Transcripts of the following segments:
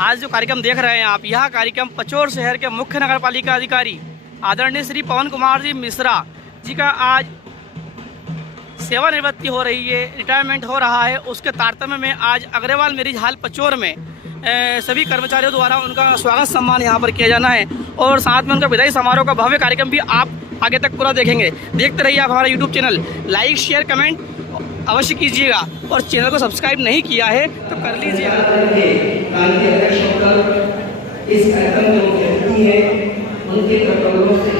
आज जो कार्यक्रम देख रहे हैं आप, यह कार्यक्रम पचोर शहर के मुख्य नगर पालिका अधिकारी आदरणीय श्री पवन कुमार जी मिश्रा जी का आज सेवानिवृत्ति हो रही है, रिटायरमेंट हो रहा है। उसके तारतम्य में आज अग्रवाल मैरिज हॉल पचोर में सभी कर्मचारियों द्वारा उनका स्वागत सम्मान यहाँ पर किया जाना है और साथ में उनका विदाई समारोह का भव्य कार्यक्रम भी आप आगे तक पूरा देखेंगे। देखते रहिए आप हमारा YouTube channel, like share comment अवश्य कीजिएगा और चैनल को सब्सक्राइब नहीं किया है तो कर लीजिएगा। इस कार्यक्रम में मुख्य अतिथि हैं, उनके कर्तव्यों से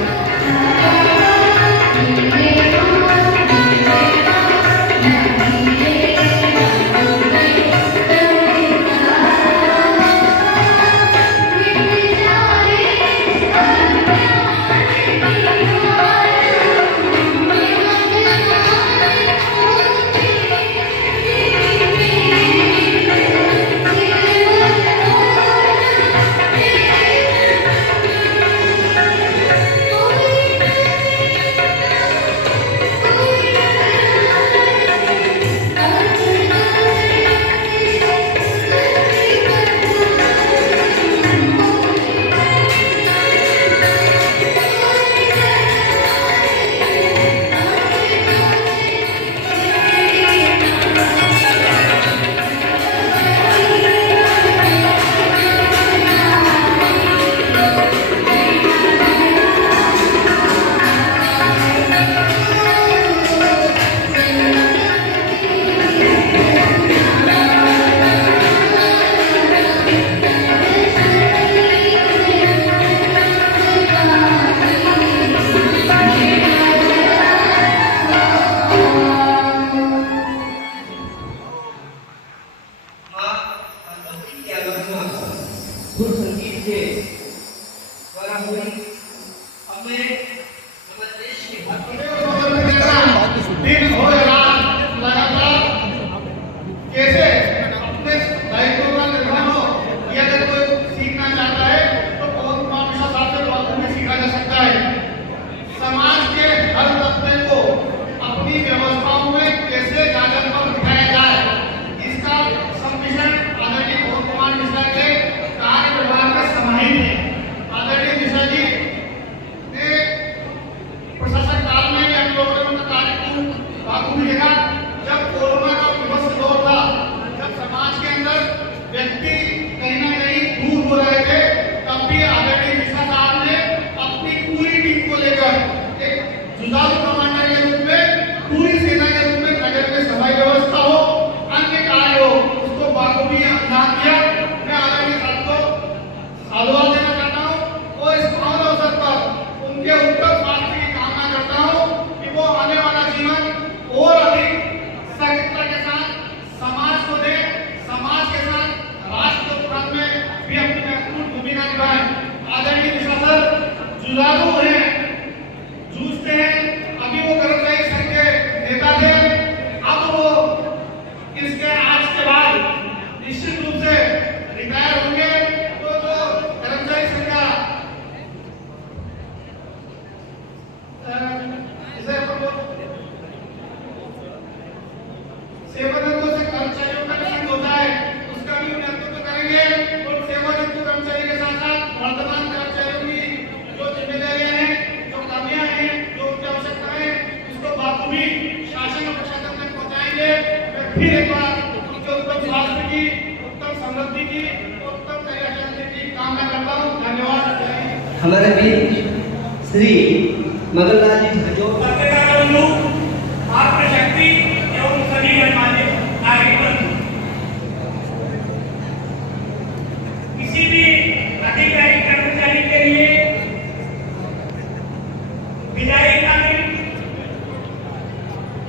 उनके उत्तर स्वास्थ्य की कामना करता हूँ कि वो जिसे अपन सेवानिवृत्त से कर्मचारियों का निधन होता है उसका भी नेतृत्व करेंगे और सेवानिवृत्त कर्मचारी के साथ साथ वर्तमान कर्मचारियों की जो जिम्मेदारियां हैं, जो कमियां हैं, जो उनकी आवश्यकताएं हैं, उसको बाखूबी शासन और प्रशासन तक पहुंचाएंगे। मैं फिर एक बार उनके उत्तम स्वास्थ्य की, उत्तम समृद्धि की, उत्तम कल्याण की कामना करता हूँ। धन्यवाद। हमारे बीच श्री मगनलाल जी हजोर शक्ति एवं सभी गणमान्य नागरिकगण, किसी भी अधिकारी कर्मचारी के लिए विदाई का दिन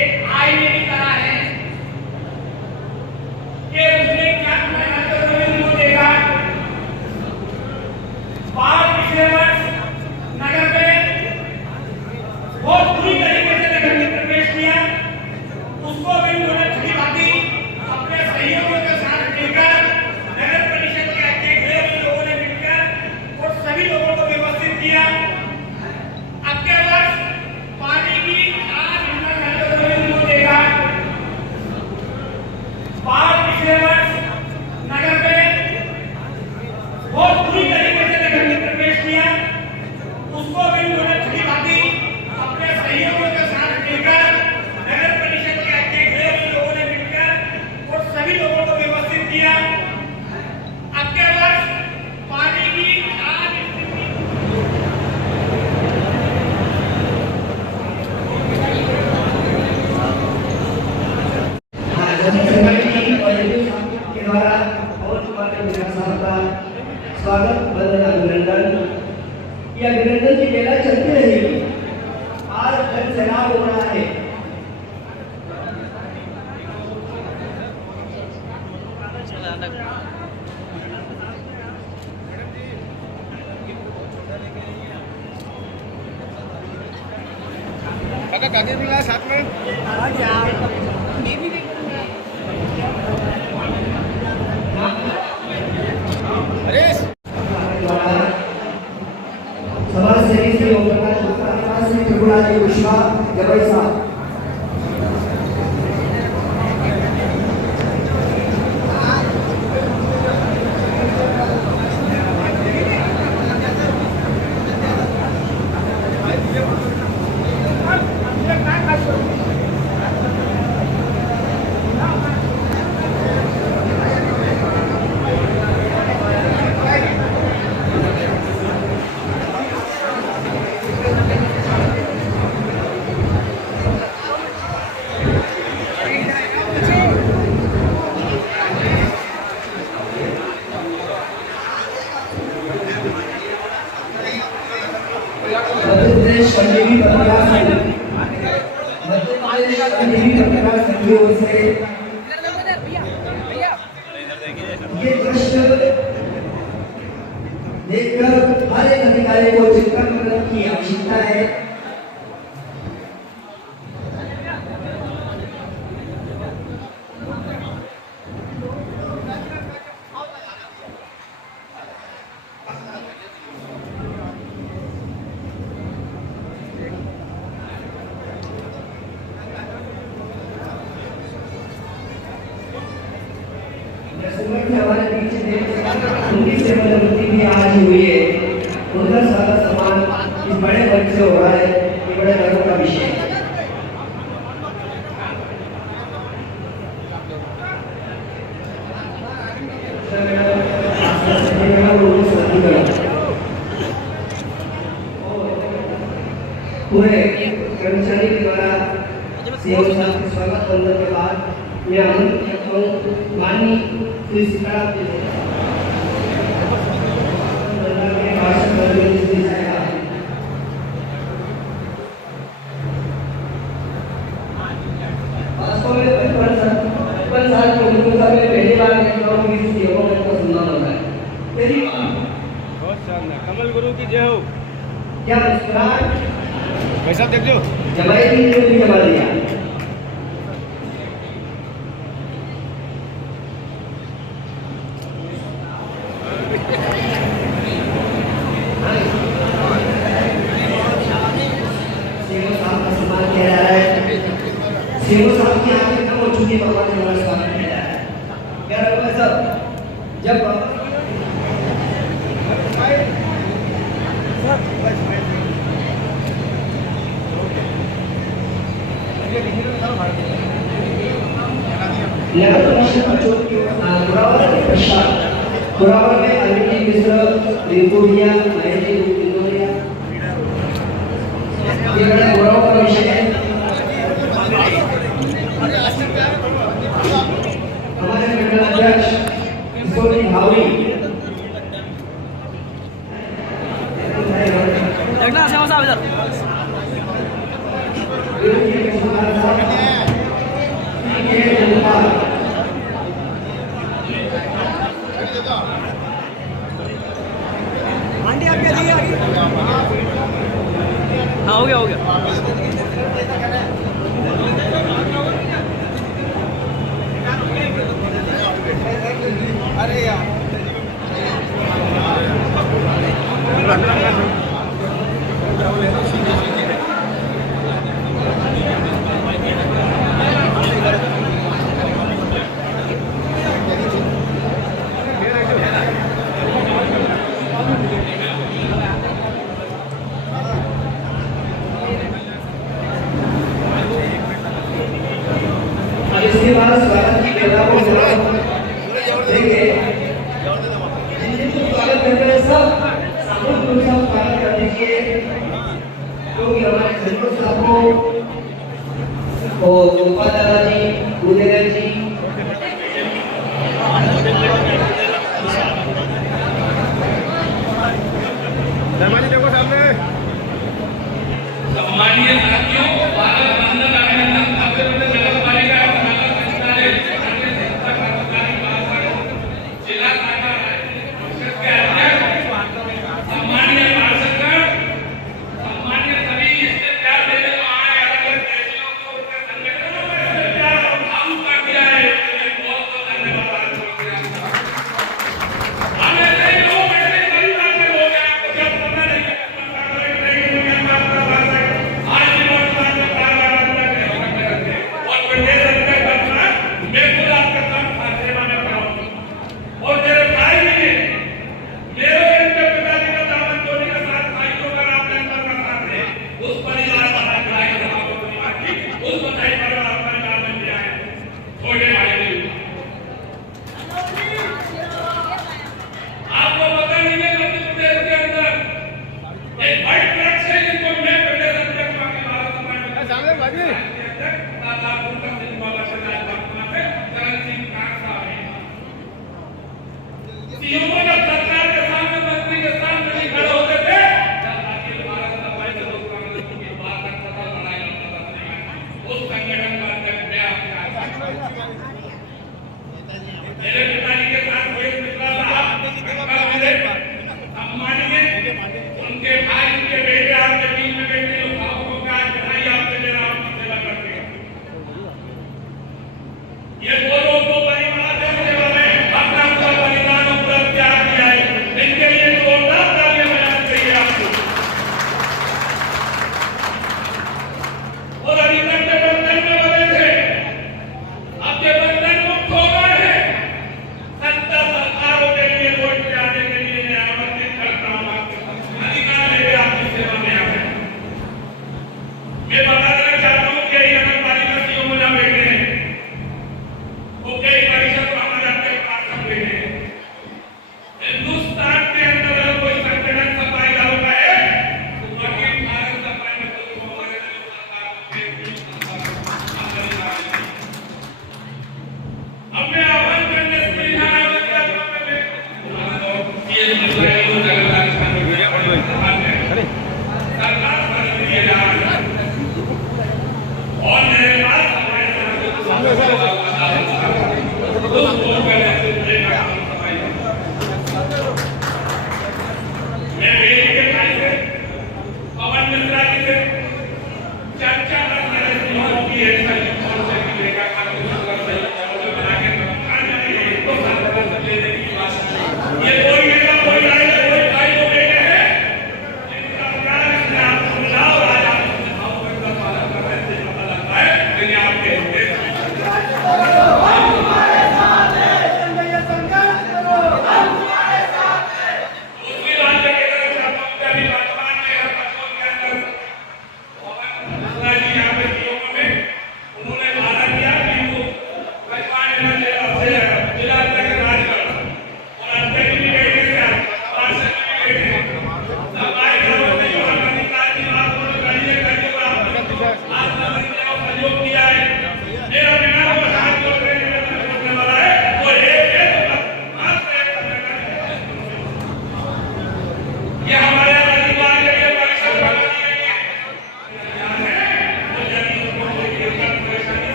एक आईने की तरह है कि उसने क्या महत्वपूर्ण देखा। पिछले वर्ष नगर में बहुत बुरी तरीके से नगर में प्रवेश किया, उसको भी उन्होंने भली भांति अपने सहयोगियों के साथ मिलकर नगर परिषद के अध्यक्ष लोगों ने मिलकर और सभी लोगों को व्यवस्थित किया। अब के वर्ष पानी की देखा। पिछले वर्ष नगर में बहुत बुरी तरीके से नगर में प्रवेश किया, उसको भी उन्होंने भली भांति अपने सहयोगियों के साथ मिलकर नगर परिषद के अध्यक्ष लोगों ने मिलकर और सभी लोगों को व्यवस्थित किया। अब के वर्ष पानी की के द्वारा और स्वागत बंदन अभिनंदन, ये अभिनंदन की बेला चलती रहेगी। आज जन सैलाब हो रहा है। काका भी साथ में समाज सेवी श्री ओम प्रकाश गुप्ता, श्री त्रिपुरारी पुष्पा जबई साहब। संजीवी पत्रकार संघ ओर से ये दृश्य देखकर हर एक अधिकारी को चिंतन करने की आवश्यकता है। हमारे बीच उनकी सेवानिवृत्ति भी आज हुई है। उनका सारा सम्मान इस बड़े वर्ग से हो रहा है, ये बड़े गर्व का विषय है। पूरे कर्मचारी के द्वारा स्वागत बंदन के बाद मैं आनंद करता हूँ माननीय श्री सीताराम जी वास्तव में 55 साल की उम्र में पहली बार सेवा को सुनना होता है। बहुत शानदार। कमल गुरु की जय हो। क्या मुस्कुराहट कैसा देख लो जमाई भी जमा दिया। सेवा साहब का सम्मान सेवक साहब की आंखें कम हो चुकी है, बाबा ने हमारा स्वागत किया है। क्या होगा सब जब पुरावर में अनिल मिश्र, रिंकुड़िया, महेश इंदौरिया, ये बड़ा गौरव का विषय है। हमारे मंडल अध्यक्ष किशोर जी भावी, देखना सेवा साहब इधर। हाँ हो गया हो गया। अरे यार इसके बाद स्वागत की क्रिया को देंगे। जिनको स्वागत कर रहे हैं सब सामूहिक रूप से स्वागत कर दीजिए, क्योंकि हमारे संतोष साहब को गोपाल दादा जी, उदय जी, देखो सामने सम्मानीय साथियों, भारत बंधन अभिनंदन सबसे पहले नगर पालिका और नगर संचालय अन्य संस्था कर्मचारी महासंघ जिला शाखा परिषद के अध्यक्ष, सम्मानीय पार्षदगण, सम्मानीय सभी इससे प्यार देने आए अलग अलग देशों को उनके संगठनों में इससे प्यार और भावुक कर दिया है, इसके लिए बहुत बहुत धन्यवाद। हमें कई लोग ऐसे कई तरह के लोग हैं, आपको जब पता नहीं है आपको पता नहीं है मध्य प्रदेश के अंदर एक वाइट ट्रक से जिनको मैं प्रदेश अध्यक्ष बाकी भारत समाज में सामने बाजी दादा गुरु सिंह बाबा शहनाज वर्तमान में करण सिंह कांसा है सीएमओ जब सरकार के सामने मंत्री के सामने नहीं खड़े होते थे जब अखिल भारत सफाई से लोग कांग्रेस की बात करता था, लड़ाई लड़ता था, उस संगठन का अध्यक्ष मैं आपके मेरे पिताजी के साथ वेद मित्रा साहब सम्मानीय उनके भाई उनके बेटे आपके बीच में बैठे लोग भावुकों का आज बधाई आपसे दे रहा हूं, सेवा करते हैं। ये वो लोग दो परिवार देने वाले अपना पूरा बलिदान और पूरा त्याग किया है, इनके लिए जोरदार तालियां बजानी चाहिए आपको। और अभी तक के बंधन में बने थे, अब के बंधन मुक्त हो गए हैं,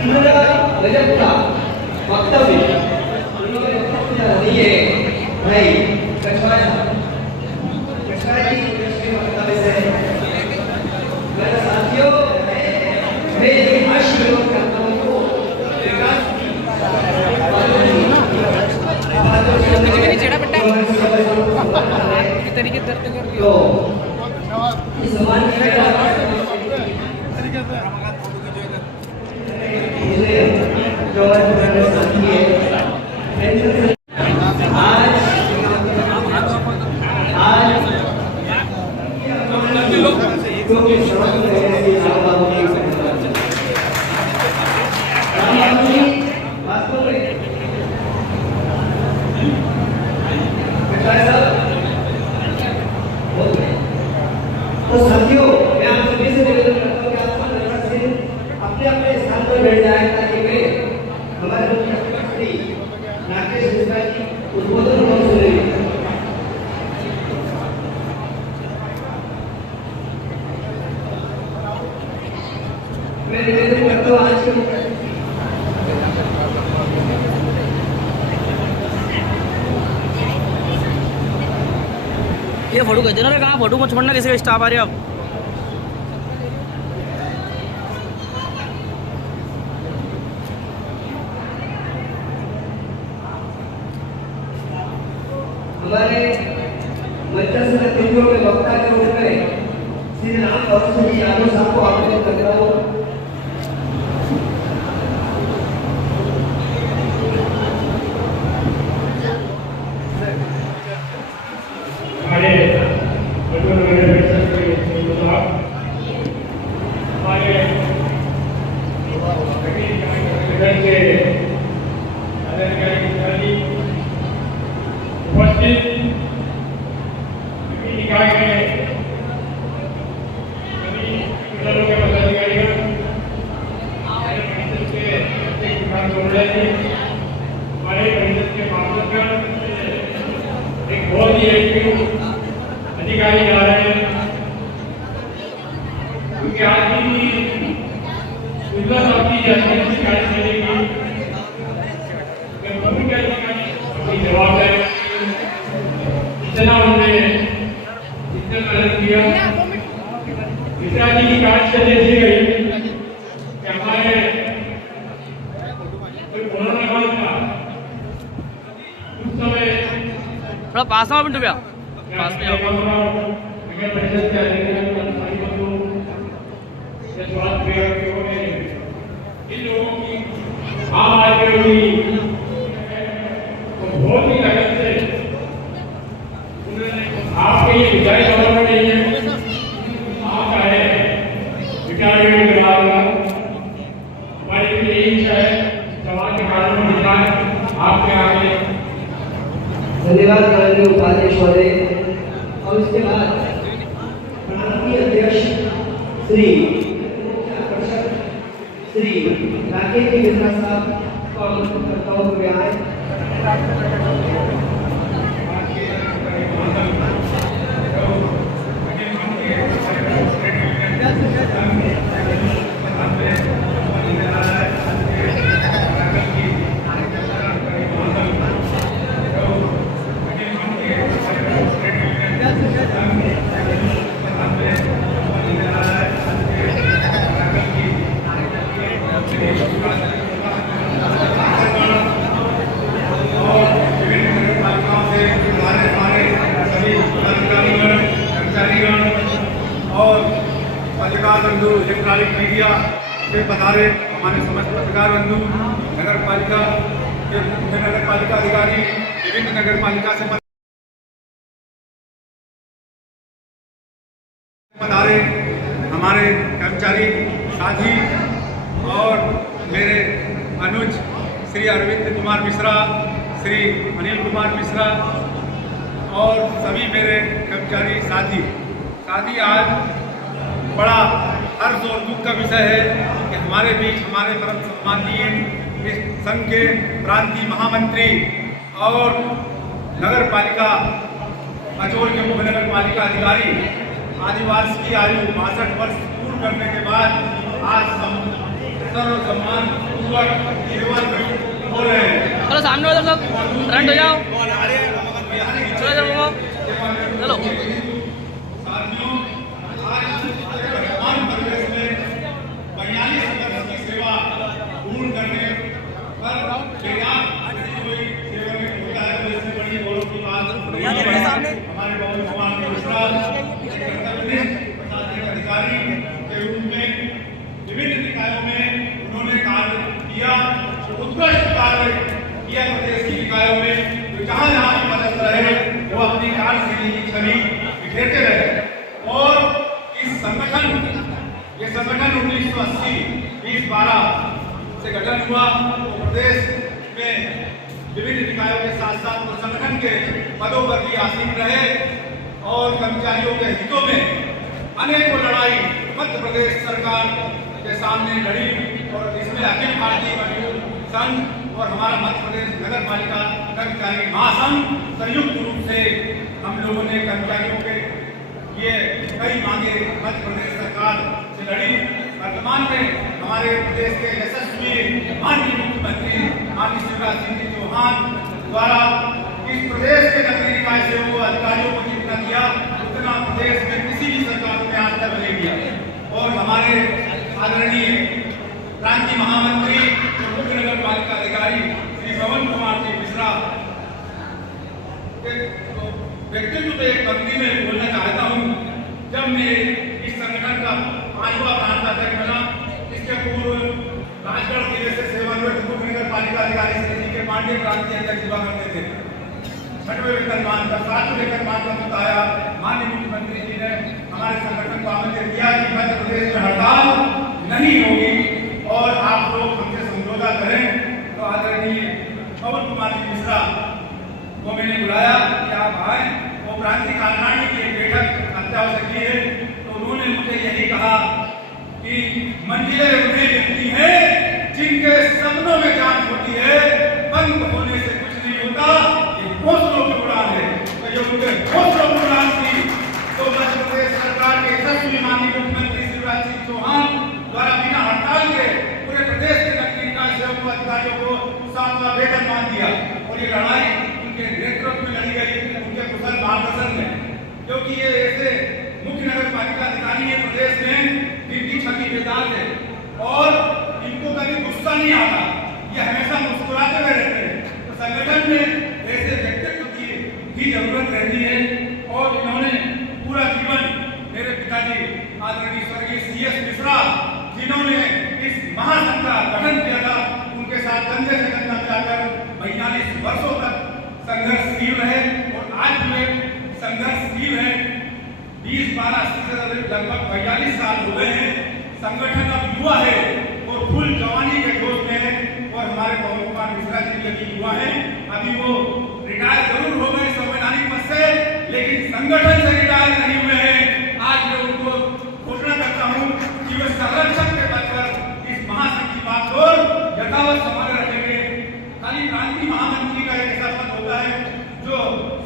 इंदिरा गजब का वक्तव्य उन्होंने दिए भाई कछवाड़ा की वक्तव्य से मेरे साथियों मैं ये आशीर्वाद करता हूँ तो विकास तो इस समाज की जो साथी है आज वास्तव में तो साथियों मैं आप सभी से निवेदन करता हूँ कि आप सब अपने अपने स्थान पर बैठ जाए ताकि वे हमारे मुख्यमंत्री राकेश मिश्रा जी उद्बोधन को सुने। मैं निवेदन करता हूँ आज के ये फोटो कहते ना कहाँ फोटो को छोड़ना किसी का स्टाफ आ रही है अब हमारे मंचस्थ अतिथियों में वक्ता के रूप में श्री राम भरोसे जी यादव साहब को आमंत्रित कर रहा हूँ। हमारे उपस्थित निकाय में सभी दलों के पदाधिकारियों हमारे परिषद के हमारे परिषद के पार्षदगण एक बहुत ही एक्टिव अधिकारी जा रहे हैं क्योंकि आज भी उज्ज्वल साहब की अध्यक्षता कार्यशैली की मुख्य अधिकारी अपनी जवाबदारी इतना उन्होंने इतना मदद किया मिश्रा जी की कार्यशैली ऐसी गई कि हमारे कोरोना काल था उस समय थोड़ा पास में मिनट भैया पास में नगर परिषद के अधिकारियों कर्मचारियों को स्वास्थ्य विभाग के इन लोगों की आम आदमी बहुत ही लगन से उन्होंने आपके ये विचार गवर्नमेंट नहीं है आप आए विचार हमारी भी यही इच्छा है समाज के कारण विचार आपके आगे। धन्यवाद माननीय उपाध्यक्ष महोदय। और उसके बाद प्रांतीय अध्यक्ष श्री श्री राकेश मिश्रा साहब को आमंत्रित करता हूँ वे आए। पत्रकार बंधु इलेक्ट्रॉनिक मीडिया से पधारे हमारे समस्त पत्रकार बंधु नगर पालिका अधिकारी विभिन्न नगर पालिका से पधारे हमारे कर्मचारी साथी और मेरे अनुज श्री अरविंद कुमार मिश्रा, श्री अनिल कुमार मिश्रा और सभी मेरे कर्मचारी साथी आज बड़ा हर्ष और दुख का विषय है कि हमारे बीच हमारे परम सम्माननीय इस संघ के प्रांतीय महामंत्री और नगर पालिका अजोल के मुख्य नगर पालिका अधिकारी आदिवासी की आयु 62 वर्ष पूर्ण करने के बाद आज सर्वसम्मान पूर्वक सेवानिवृत्त हो रहे हैं। चलो सामने हो सब फ्रंट हो जाओ, चलो चलो चलो। साथियों, आज वर्तमान परिवेश में 42 वर्ष की सेवा पूर्ण करने पर कोई सेवानिवृत्त होता है तो इससे बड़ी गौरव की बात हमारे भगवान मिश्रा प्रशासनिक अधिकारी के रूप में विभिन्न निकायों में उन्होंने कार्य किया, उत्कृष्ट कार्य किया। प्रदेश की निकायों में जहाँ जहाँ भी पदस्थ रहे वो अपनी कार्यशैली की छवि बिखेरते रहे। और इस संगठन, ये संगठन 1980-20-12 से गठन हुआ। प्रदेश में विभिन्न निकायों के साथ साथ संगठन के पदों पर भी आसीन रहे और कर्मचारियों के हितों में अनेकों लड़ाई मध्य प्रदेश सरकार के सामने लड़ी और इसमें अखिल भारतीय मजदूर संघ और हमारा मध्य प्रदेश नगर पालिका कर्मचारी महासंघ संयुक्त रूप से हम लोगों ने कर्मचारियों के ये कई मांगे मध्य प्रदेश सरकार से लड़ी। वर्तमान में हमारे प्रदेश के यशस्वी माननीय मुख्यमंत्री माननीय शिवराज सिंह चौहान द्वारा इस प्रदेश के नगरीय निकाय सेवकों अधिकारियों को जितना दिया उतना प्रदेश में किसी भी सरकार ने आज तक नहीं दिया। और हमारे आदरणीय क्रांति महामंत्री मुख्य नगर पालिका अधिकारी श्री पवन कुमार जी मिश्रा के व्यक्तित्व पे एक पंक्ति में बोलना चाहता हूँ। जब मैं इस संगठन का 5वां प्रांत अध्यक्ष बना, इसके पूर्व राजगढ़ जिले से सेवानिवृत्त मुख्य नगर पालिका अधिकारी श्री जी के पांडे प्रांतीय अध्यक्ष हुआ करते थे। 6वें वेतनमान का 7वें वेतनमान का बताया माननीय मुख्यमंत्री जी ने हमारे संगठन को आमंत्रित किया कि मध्य प्रदेश में हड़ताल नहीं होगी और आप लोग हमसे समझौता करें। तो आदरणीय पवन कुमार जी मिश्रा को मैंने बुलाया कि आप आए। वो प्रांतीय कार्यकारिणी की एक बैठक अत्यावश्यक है। तो उन्होंने मुझे यही कहा कि मंजिलें उन्हें मिलती हैं जिनके सपनों में जान होती है, बंद होने से कुछ नहीं होता, ये हौसलों की उड़ान है। तो ये उनके हौसलों की उड़ान थी। तो मध्य प्रदेश सरकार के यशस्वी माननीय मुख्यमंत्री शिवराज सिंह चौहान द्वारा बिना हड़ताल के पूरे प्रदेश के नगरीय निकाय सेवकों अधिकारियों को 7वां वेतनमान दिया। और ये लड़ाई उनके नेतृत्व में लड़ी गई, उनके कुशल मार्गदर्शन में। क्योंकि ये ऐसे मुख्य नगर पालिका अधिकारी है प्रदेश में जिनकी छवि बेदाग है और इनको कभी गुस्सा नहीं आता, ये हमेशा मुस्कुराते हुए रहते हैं। तो संगठन में ऐसे व्यक्तित्व की जरूरत रहती है। और इन्होंने पूरा जीवन मेरे पिताजी आदरणीय स्वर्गीय CS मिश्रा जिन्होंने इस महासंघ का गठन किया था, उनके साथ कंधे से कंधा मिलाकर 42 वर्षों तक संघर्षशील रहे और आज वे संघर्षशील है। 20-12 से लगभग 42 साल हो गए हैं। संगठन अब युवा है और फुल जवानी के जोश में है। और हमारे पवन कुमार मिश्रा जी अभी युवा है, अभी वो रिटायर जरूर हो गए संवैधानिक पद से, लेकिन संगठन से रिटायर नहीं हुए हैं। आज मैं उनको घोषणा करता हूँ कि वे संरक्षक के पद पर इस महासंघ की बात को यथावत संभाले रखेंगे। खाली क्रांति महामंत्री का एक ऐसा पद होता है जो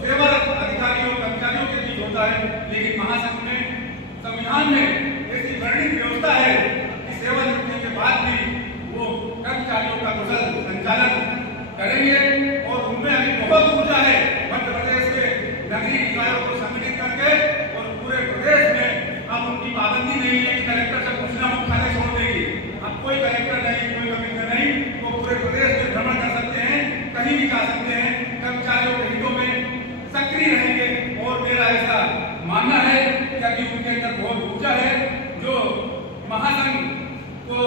सेवारत अधिकारियों कर्मचारियों के बीच होता है, लेकिन महासंघ में संविधान में ऐसी वर्णित व्यवस्था है कि सेवानिवृत्ति के बाद भी वो कर्मचारियों का कुशल संचालन करेंगे। और उनमें अभी बहुत ऊर्जा है मध्य प्रदेश के नगरीय निकायों को संगठित करके। और पूरे प्रदेश में अब उनकी पाबंदी नहीं है कि कलेक्टर से पूछना मुख्यालय छोड़ देगी। अब कोई कलेक्टर नहीं, कोई कमिश्नर नहीं, वो पूरे प्रदेश में भ्रमण कर सकते हैं, कहीं भी जा सकते हैं, कर्मचारियों के हितों में सक्रिय रहेंगे। और मेरा ऐसा मानना है कि अभी उनके अंदर बहुत ऊर्जा है जो महासंघ को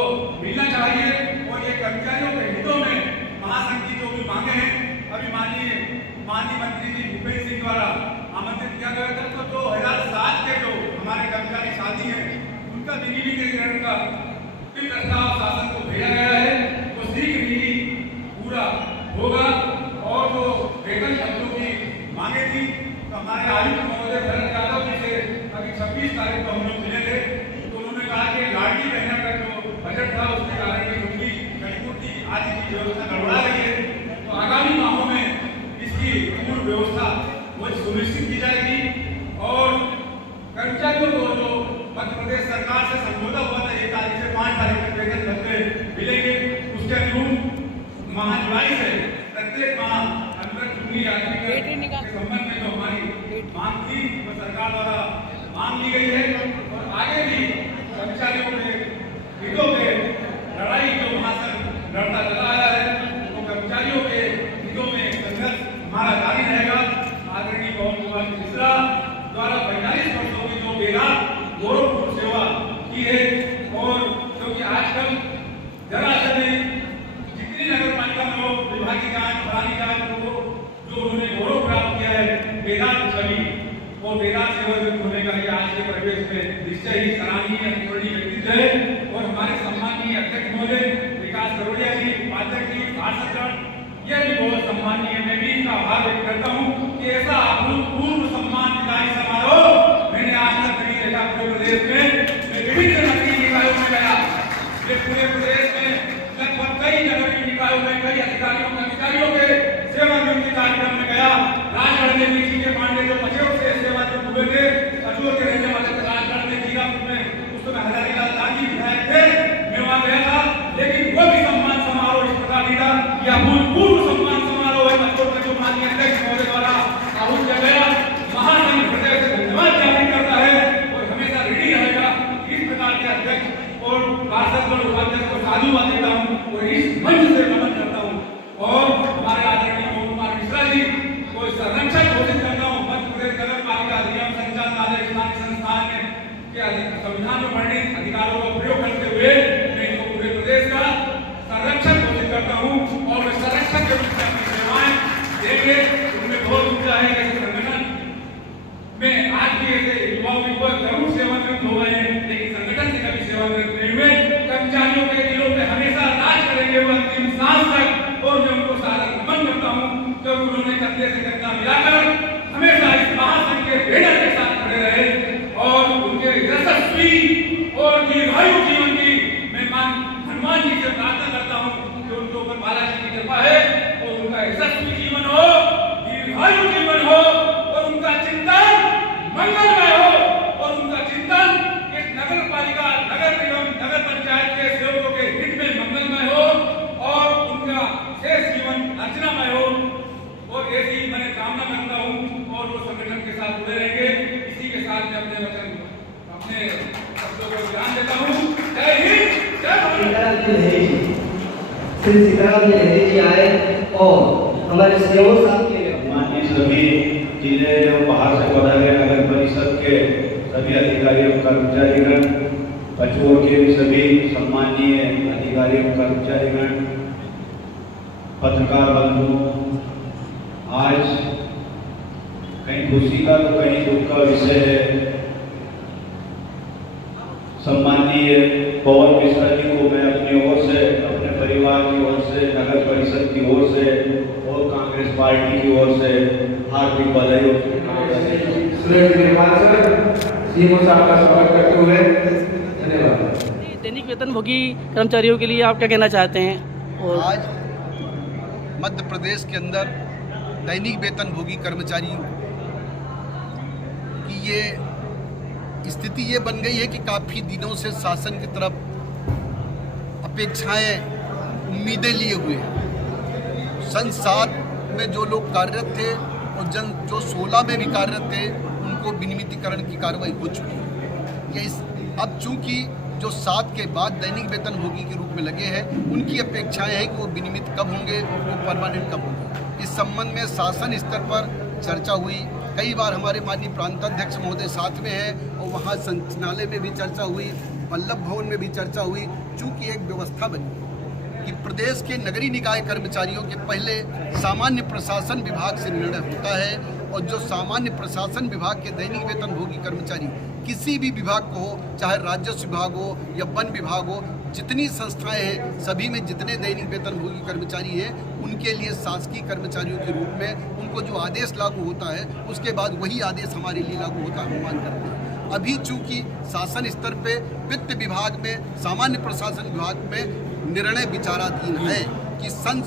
मिलना चाहिए। और ये कर्मचारियों के हितों में महासंघ की जो भी मांगे हैं, अभी माननीय मंत्री जी भूपेश सिंह द्वारा आमंत्रित किया गया था। तो 2007 के जो हमारे कर्मचारी साथी हैं उनका विलीनीकरण का प्रस्ताव शासन को भेजा गया है, वो शीघ्र ही पूरा होगा। और जो वेतन शब्दों की मांगे थी तो हमारे आयुक्त महोदय भरत यादव जी से अभी 26 तारीख को हम लोग मिले थे। तो उन्होंने कहा कि लाडली बहना का जो बजट था उसके कारण की उनकी क्षतिपूर्ति आदि की व्यवस्था गड़बड़ा रही है। तो आगामी माहों में इसकी पूर्ण व्यवस्था वो सुनिश्चित की जाएगी। और कर्मचारियों को जो मध्य प्रदेश सरकार से समझौता हुआ था 1 तारीख से 5 तारीख तक वेतन भत्ते महाजुलाई से प्रत्येक माह अंतर भूमि यात्री के संबंध में जो हमारी मांग थी वो सरकार द्वारा मान ली गई है और आगे भी कर्मचारियों के हितों के लड़ाई जो महासंघ लड़ता चला आया है तो कर्मचारियों के हितों में संघर्ष हमारा जारी रहेगा। आदरणीय पवन कुमार मिश्रा द्वारा 45 वर्षों की जो बेदाग गौरवपूर्ण सेवा की है और क्योंकि आजकल जरा से नहीं जितनी नगर पालिका में लोग विभागीय कार्य फलानी कार्य को जो उन्होंने गौरव प्राप्त किया है बेदाग छवि और बेदाग सेवा होने का ये आज के परिवेश में निश्चय ही सराहनीय अनुभवनीय व्यक्तित्व है और हमारे सम्माननीय अध्यक्ष महोदय विकास करोड़िया जी उपाध्यक्ष जी पार्षद ये भी बहुत सम्माननीय है। मैं भी इनका आभार व्यक्त करता हूँ कि ऐसा अभूतपूर्व सम्मान विदाई समारोह मैंने आज तक नहीं देखा पूरे प्रदेश में। मैं विभिन्न नगरीय निकायों में गया, ये पूरे प्रदेश में लगभग कई नगरीय निकायों में कई अधिकारियों कर्मचारियों के सेवानिवृत्ति कार्यक्रम में गया। राजगढ़ में भी के पांडे जो बचे से सेवानिवृत्त हुए थे, अजूर के रहने वाले राजगढ़ में जीरापुर में उस समय हजारीलाल दाजी विधायक थे, मैं वहां गया था, लेकिन वो भी सम्मान समारोह इस प्रकार था कि अभूतपूर्व सम्मान समारोह है बच्चों के जो माननीय अध्यक्ष महोदय द्वारा आहूत किया गया। महासंघ हृदय से धन्यवाद ज्ञापित करता है और हमेशा ऋणी रहेगा। इस प्रकार के अध्यक्ष और पार्षद और उपाध्यक्ष को साधुवाद देता हूँ और इस मंच से नमन करता हूँ और हमारे आदरणीय पवन कुमार मिश्रा जी को संरक्षक घोषित करता हूँ। मध्य प्रदेश नगर पालिका अधिनियम संचालन आदेश संस्थान में के संविधान में वर्णित अधिकारों का प्रयोग करते हुए मैं इनको पूरे प्रदेश का संरक्षक घोषित करता हूँ और मैं संरक्षक के रूप में अपनी सेवाएं देंगे। उनमें बहुत ऊर्जा है ऐसे संगठन में आज भी ऐसे युवाओं की बहुत जरूर सेवानिवृत्त हो गए हैं, लेकिन संगठन से कभी सेवानिवृत्त नहीं हुए। कर्मचारियों के दिलों में हमेशा राज करेंगे वो अंतिम सांस तक और मैं उनको सादर नमन करता हूँ क्योंकि उन्होंने कंधे से कंधा मिलाकर हमेशा इस महासंघ के बैनर के साथ खड़े रहे और उनके यशस्वी और दीर्घायु जीवन की मैं हनुमान जी से प्रार्थना करता हूँ कि उनके ऊपर बालाजी की कृपा है और उनका यशस्वी जीवन हो, दीर्घायु जीवन हो और उनका चिंतन मंगलमय हो और उनका चिंतन इस नगर पालिका नगर निगम नगर पंचायत के सेवकों के हित में मंगलमय हो और उनका शेष जीवन अर्चनामय हो और ऐसी मैं कामना करता हूँ और वो संगठन के साथ जुड़े रहेंगे। इसी के साथ मैं अपने वचन अपने शब्दों को ध्यान देता हूँ। जय हिंद जय भारत। श्री सीताराम जी आए और हमारे सेवक साहब के माननीय सभी जिले एवं बाहर से पधारे नगर परिषद के सभी अधिकारी एवं कर्मचारीगण, पचोर के सभी सम्मानीय अधिकारी एवं कर्मचारीगण, पत्रकार बंधु, आज कहीं खुशी का तो कहीं दुख का विषय है। सम्मानीय पवन मिश्रा जी को मैं अपनी ओर से, अपने परिवार की ओर से, नगर परिषद की ओर से और कांग्रेस पार्टी की ओर से हार्दिक बधाई और सीएमओ साहब का स्वागत करते हुए धन्यवाद। दैनिक वेतनभोगी कर्मचारियों के लिए आप क्या कहना चाहते हैं? और आज मध्य प्रदेश के अंदर दैनिक वेतनभोगी कर्मचारियों की ये स्थिति ये बन गई है कि काफ़ी दिनों से शासन की तरफ अपेक्षाएं, उम्मीदें लिए हुए हैं। सन 7 में जो लोग कार्यरत थे और जो 16 में भी कार्यरत थे उनको विनियमितीकरण की कार्रवाई हो चुकी है। अब चूंकि जो 7 के बाद दैनिक वेतनभोगी के रूप में लगे हैं उनकी अपेक्षाएं हैं कि वो विनियमित कब होंगे, वो परमानेंट कब होंगे। इस संबंध में शासन स्तर पर चर्चा हुई। कई बार हमारे माननीय प्रांताध्यक्ष महोदय साथ में हैं और वहाँ संचालय में भी चर्चा हुई, वल्लभ भवन में भी चर्चा हुई। चूँकि एक व्यवस्था बनी कि प्रदेश के नगरीय निकाय कर्मचारियों के पहले सामान्य प्रशासन विभाग से निर्णय होता है और जो सामान्य प्रशासन विभाग के दैनिक वेतनभोगी कर्मचारी किसी भी विभाग को हो, चाहे राजस्व विभाग हो या वन विभाग हो, जितनी संस्थाएं हैं सभी में जितने दैनिक वेतनभोगी कर्मचारी हैं उनके लिए शासकीय कर्मचारियों के रूप में उनको जो आदेश लागू होता है उसके बाद वही आदेश हमारे लिए लागू होता है, अनुमान करते हैं। अभी चूंकि शासन स्तर पे वित्त विभाग में, सामान्य प्रशासन विभाग में निर्णय विचाराधीन है कि सन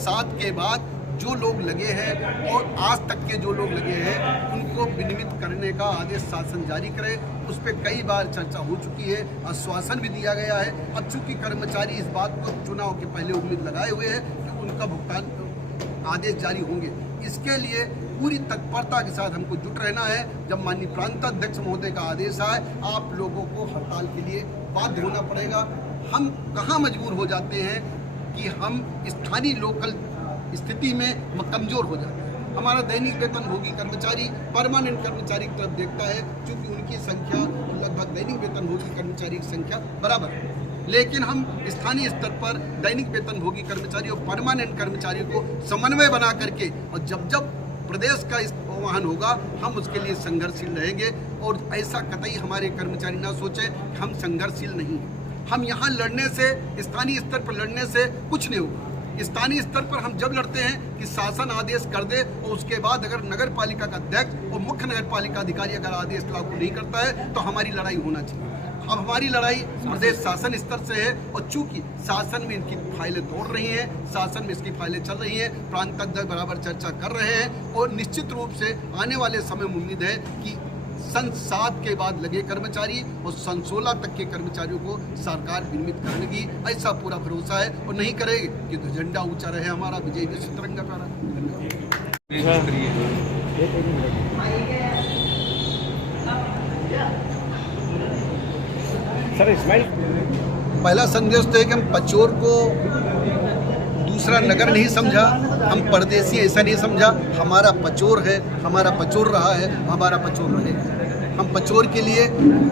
7 के बाद जो लोग लगे हैं और आज तक के जो लोग लगे हैं उनको विनियमित करने का आदेश शासन जारी करे। उस पर कई बार चर्चा हो चुकी है, आश्वासन भी दिया गया है। अब चूंकि कर्मचारी इस बात को चुनाव के पहले उम्मीद लगाए हुए हैं कि उनका भुगतान आदेश जारी होंगे, इसके लिए पूरी तत्परता के साथ हमको जुट रहना है। जब माननीय प्रांताध्यक्ष महोदय का आदेश आए, आप लोगों को हड़ताल के लिए बाध्य होना पड़ेगा। हम कहाँ मजबूर हो जाते हैं कि हम स्थानीय लोकल स्थिति में कमज़ोर हो जाते हैं। हमारा दैनिक वेतनभोगी कर्मचारी परमानेंट कर्मचारी की तरफ देखता है, क्योंकि उनकी संख्या लगभग दैनिक वेतनभोगी कर्मचारी की संख्या बराबर है। लेकिन हम स्थानीय स्तर पर दैनिक वेतनभोगी कर्मचारी और परमानेंट कर्मचारियों को समन्वय बना करके, और जब जब प्रदेश का आह्वान होगा हम उसके लिए संघर्षशील रहेंगे। और ऐसा कतई हमारे कर्मचारी ना सोचें कि हम संघर्षशील नहीं हैं। हम यहाँ लड़ने से, स्थानीय स्तर पर लड़ने से कुछ नहीं होगा। स्थानीय स्तर पर हम जब लड़ते हैं कि शासन आदेश कर दे और उसके बाद अगर नगर पालिका का अध्यक्ष और मुख्य नगर पालिका अधिकारी अगर आदेश लागू नहीं करता है तो हमारी लड़ाई होना चाहिए। अब हमारी लड़ाई प्रदेश शासन स्तर से है, और चूंकि शासन में इनकी फाइलें दौड़ रही हैं, शासन में इसकी फाइलें चल रही हैं, प्रांताध्यक्ष बराबर चर्चा कर रहे हैं, और निश्चित रूप से आने वाले समय में उम्मीद है कि सन 7 के बाद लगे कर्मचारी और सन 16 तक के कर्मचारियों को सरकार विनियमित करेगी, ऐसा पूरा भरोसा है। और नहीं करेगी कि तो झंडा ऊंचा रहे हमारा, विजय विश्व तिरंगा प्यारा। पहला संदेश तो है कि हम पचोर को दूसरा नगर नहीं समझा, हम परदेसी ऐसा नहीं समझा। हमारा पचोर है, हमारा पचोर रहा है, हमारा पचोर रहेगा। हम पचोर के लिए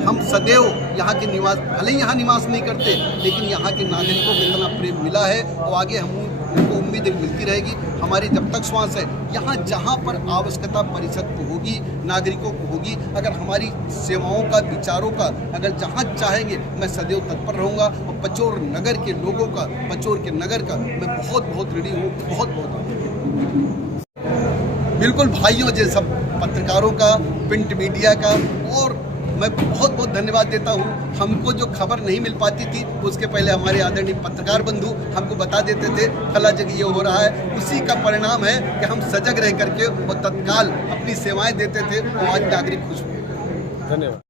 हम सदैव यहाँ के निवास, भले ही यहाँ निवास नहीं करते, लेकिन यहाँ के नागरिकों को इतना प्रेम मिला है और आगे हमको उम्मीद मिलती रहेगी। हमारी जब तक श्वास है, यहाँ जहाँ पर आवश्यकता परिषद को होगी, नागरिकों को होगी, अगर हमारी सेवाओं का, विचारों का अगर जहाँ चाहेंगे, मैं सदैव तत्पर रहूँगा। और पचोर नगर के लोगों का, पचोर के नगर का मैं बहुत बहुत ऋणी हूँ, बहुत बहुत। बिल्कुल भाइयों जैसा पत्रकारों का, प्रिंट मीडिया का, और मैं बहुत बहुत धन्यवाद देता हूँ। हमको जो खबर नहीं मिल पाती थी उसके पहले हमारे आदरणीय पत्रकार बंधु हमको बता देते थे फला जगह ये हो रहा है। उसी का परिणाम है कि हम सजग रह करके और तत्काल अपनी सेवाएं देते थे और आज नागरिक खुश हुए। धन्यवाद।